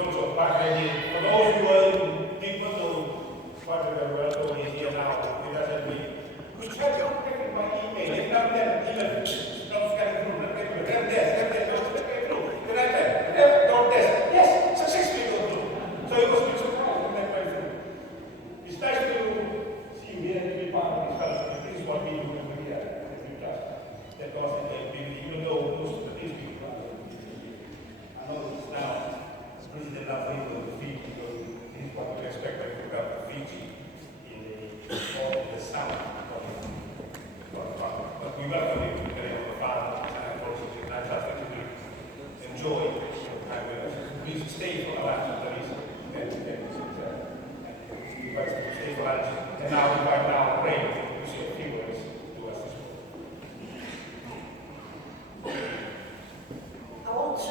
also back then, for those who were people who part of the world who is here now, it doesn't mean. We try to contact by email, if not then, even not getting through, not getting through, then don't get through, then I said, don't test. Yes, successfully go through. So it was a bit surprised when that went through. It's nice to see you here and to be part of this fellowship. This is what we do when we're here, if you trust that God is there, even though most of the things we do. I know it's now. President of the Fiji, because this is what we expect when we come to Fiji in the summer. But we welcome you to the Father and also to nice us that you enjoy your time with us. Please stay for lunch. There is we invite you to stay for lunch. And now we invite now Ray to say a few words to us as well. I want to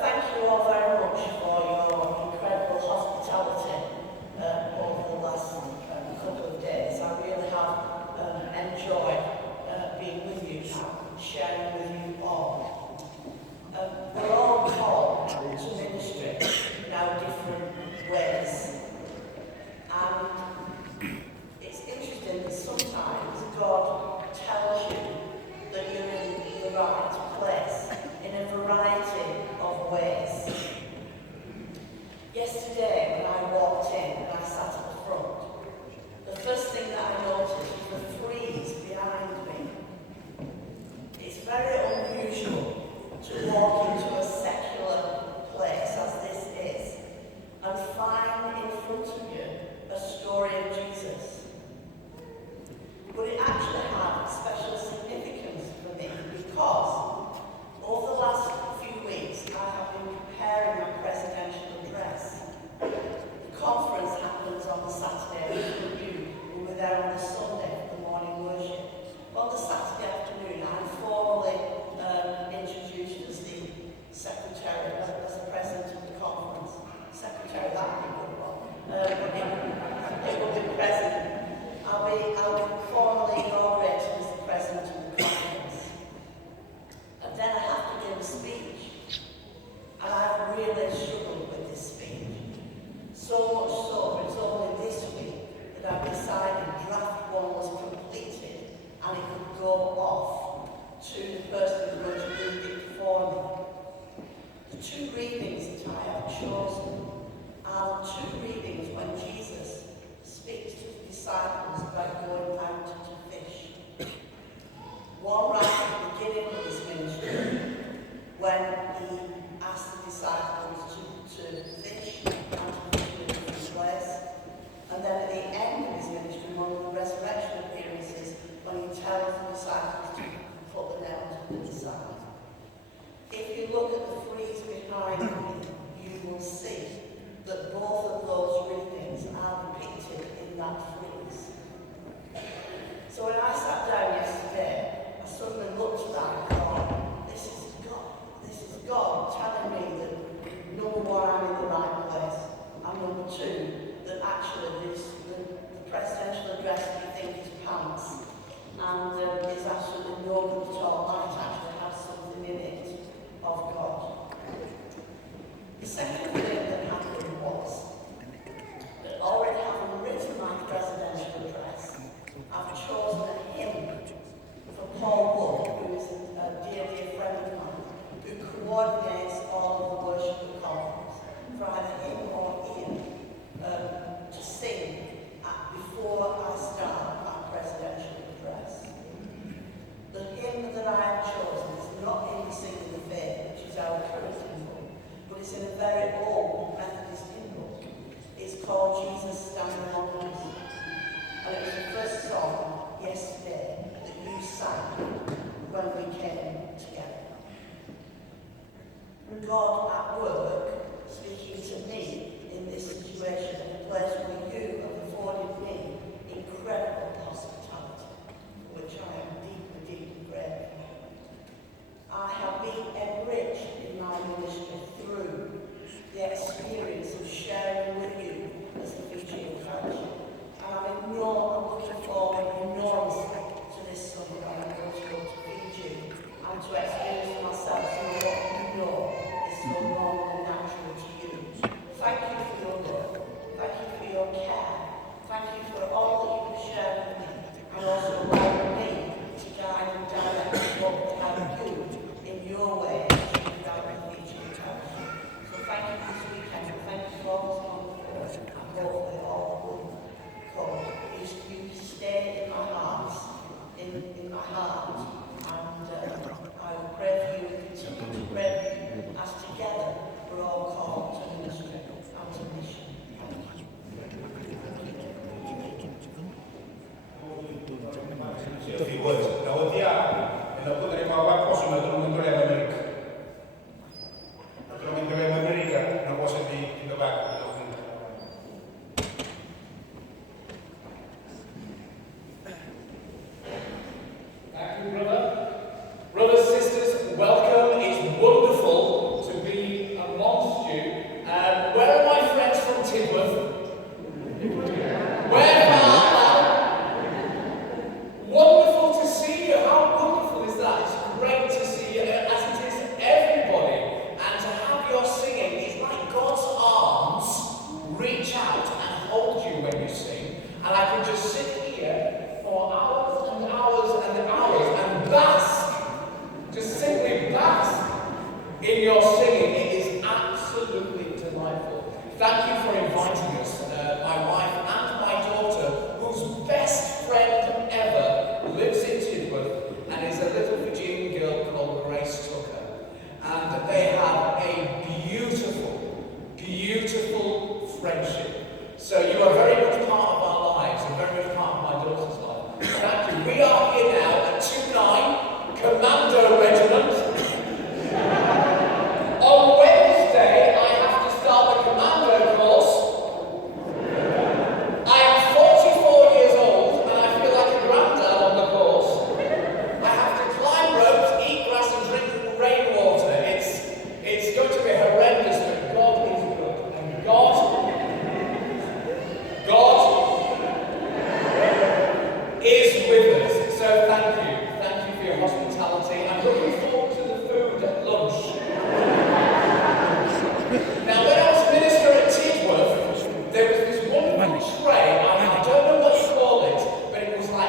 thank you all very much for your incredible hospitality over the last couple of days. I really have enjoyed being with you, sharing with you all. We're all called to ministry in our different ways. And it's interesting that sometimes God tells you that you're in the right place in a variety of ways. Yesterday, when I walked in and I sat at the front, the first thing that I noticed was the frieze behind me. It's very unusual to walk into a secular place as this is and find in front of you a story of Jesus. But it actually had special significance for me because over the last few weeks I have been preparing my presidential address. The conference happens on the Saturday afternoon. We were there on the Sunday for the morning worship. On the Saturday afternoon I'm formally introduced as the secretary, as the president of the conference. Secretary, that would be a good one. It will be president. I'll be formally inaugurated as the president of the conference. And then I have to give a speech. And I've really struggled with this speech. So much so, it's only this week that I've decided draft one was completed and it could go off to the person who's going to read it for me. The two readings that I have chosen are the two readings when Jesus speaks to the disciples about going out to fish. One right at the beginning of his ministry, when he asked the disciples to fish and to fish in a different place. And then at the end of his ministry, one of the resurrection appearances, when he tells the disciples to put the net to the side. If you look at the frieze behind me, you will see that both of those readings are beautiful friendship. So you are very much part of our lives and very much part of my daughter's life. And actually, we are